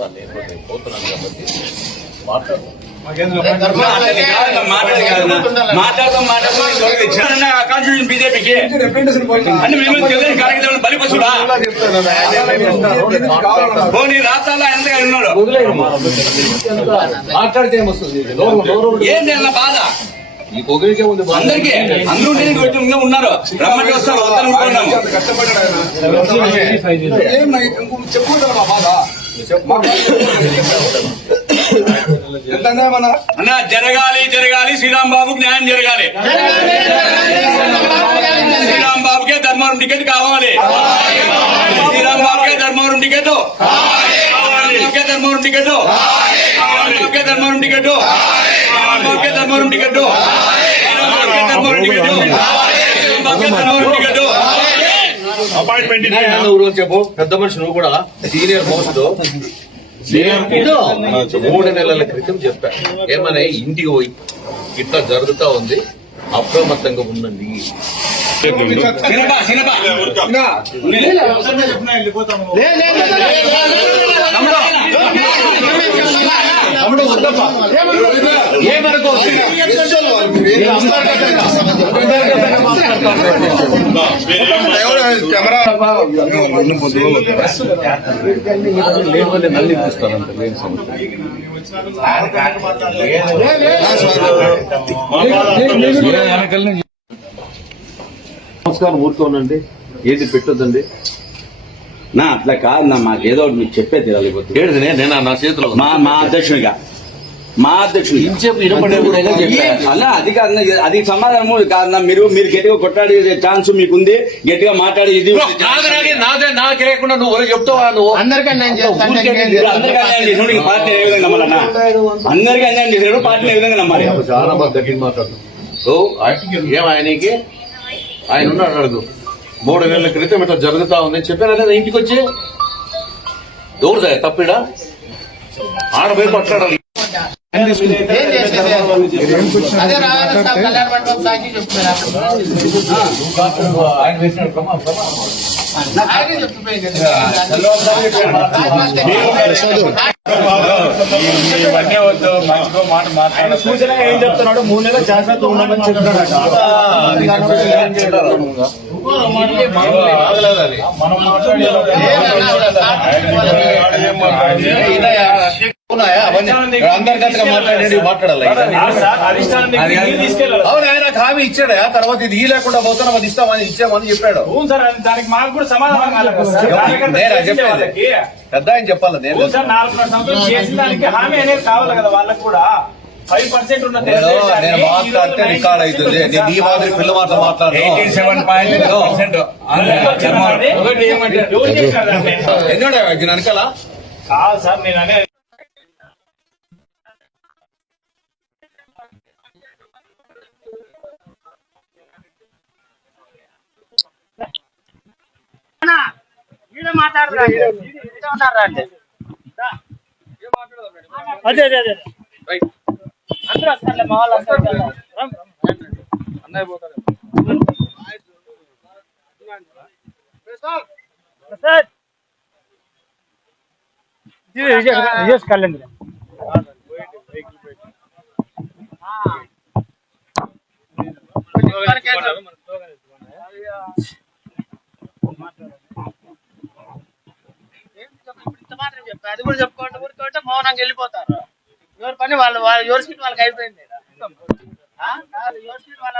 నేను రేపు పోతున్నాను కాబట్టి మాట్లాడదాం. మాట్లాడదాం మాట్లాడదాం. కాన్స్టిట్యూషన్ బీజేపీకి. అని మేము తెలుగు కార్యక్రమం బలిపసుడా పోనీ రాష్ట్రాల్లో ఎంతగా ఉన్నాడు. మాట్లాడితే ఏమొస్తుంది? నోరు- నోరు- ఏంటి అన్న బాధ? ఈ పొగిరికే ఉంది బాధ. అందరికీ అందరూ నేను ఇంకా ఉన్నారు. రమ్మని వస్తారు అనుకున్నాము నా బాధ? అన్న జరగాలి జరగాలి శ్రీరామ్ బాబుకి న్యాయం జరగాలి. శ్రీరామ్ బాబుకే ధర్మవరం టికెట్ కావాలి. శ్రీరామ్ బాబుకే ధర్మవరం టికెట్. బాబుకే ధర్మవరం టికెట్. బాబుకే ధర్మవరం టికెట్. బాబుకే ధర్మవరం టికెట్. బాబుకే ధర్మవరం టికెట్. బాబుకే ధర్మవరం టికెట్. అపాయింట్మెంట్ రోజు చెప్పు పెద్ద మనిషి నువ్వు కూడా సీనియర్ మోస్ట్ మూడు నెలల క్రితం చెప్పా ఏమనే ఇంటికి పోయి ఇట్లా జరుగుతా ఉంది అప్రమత్తంగా ఉండండి. ఏమనుకో నమస్కారం ఊరుకోనండి. ఏది పెట్టొద్దండి? నా అట్లా కాదు నా మాకేదో ఒకటి మీకు చెప్పే తెలియకపోతే ఏడిది నేను? నా చేతిలో మా మా అధ్యక్షుడిగా మా అధ్యక్షుడు. అలా అది కాదు అది సమాధానము కాదు మీరు మీరు గట్టిగా కొట్లాడే ఛాన్స్ మీకుంది. గట్టిగా మాట్లాడే ఇది ఉంది. నాదే నాదే నాకేయకుండా నువ్వు చెప్తావా నువ్వు? అందరికీ పార్టీ ఏ విధంగా నమ్మాలన్నా? అందరికీ అన్యాయం చేసినప్పుడు పార్టీని ఏ విధంగా నమ్మాలి? చాలా ఓ, ఆయన- ఏం ఆయనకి? ఆయన ఉన్నాడు అడుగు. మూడు నెలల క్రితం ఇట్లా జరుగుతా ఉంది. చెప్పాను కదా ఇంటికి వచ్చి దూరదా తప్పిడా? ఆడపోయి చేసేది అదే రాఘవేంద్ర సాబ్ కళ్యాణ మండపం సాక్షి చెప్తున్నారు ఆయనే చెప్పిపోయింది. ఇవన్నీ వద్దు మంచిగా మాట మాట్లాడాలి సూచన ఏం చెప్తున్నాడు? మూడు నెలల జాగ్రత్త ఉండమని చెప్తున్నాడు. మనం అంతర్గతంగా అవును ఆయన హామీ ఇచ్చాడు తర్వాత ఇది లేకుండా పోతాం అది ఇస్తామని ఇచ్చామని చెప్పాడు. దానికి మాకు కూడా సమాధానం. పెద్ద ఆయన చెప్పాలి నేను చేసిన దానికి హామీ అనేది కావాలి కదా వాళ్ళకి కూడా. ఫైవ్ పర్సెంట్ ఉన్న నేను మాట్లాడితే 90% రికార్డ్ అవుతుంది. నేను ఈ మాదిరి పిల్ల మాట వెనకాల? కాదు సార్ నేను అనేది అదే అదే అదే అందరూ వస్తారులే మా వాళ్ళు అందరూ వస్తారు. రం, రం. ప్రసాద్ విజయ్ విజయ్ అది కూడా చెప్పుకోండి ఊరుకోంటే మౌనంగా వెళ్ళిపోతారు ఎవరి పని వాళ్ళు వాళ్ళ ఎవరి సీట్ వాళ్ళకి అయిపోయింది. ఎవరి సీట్ వాళ్ళ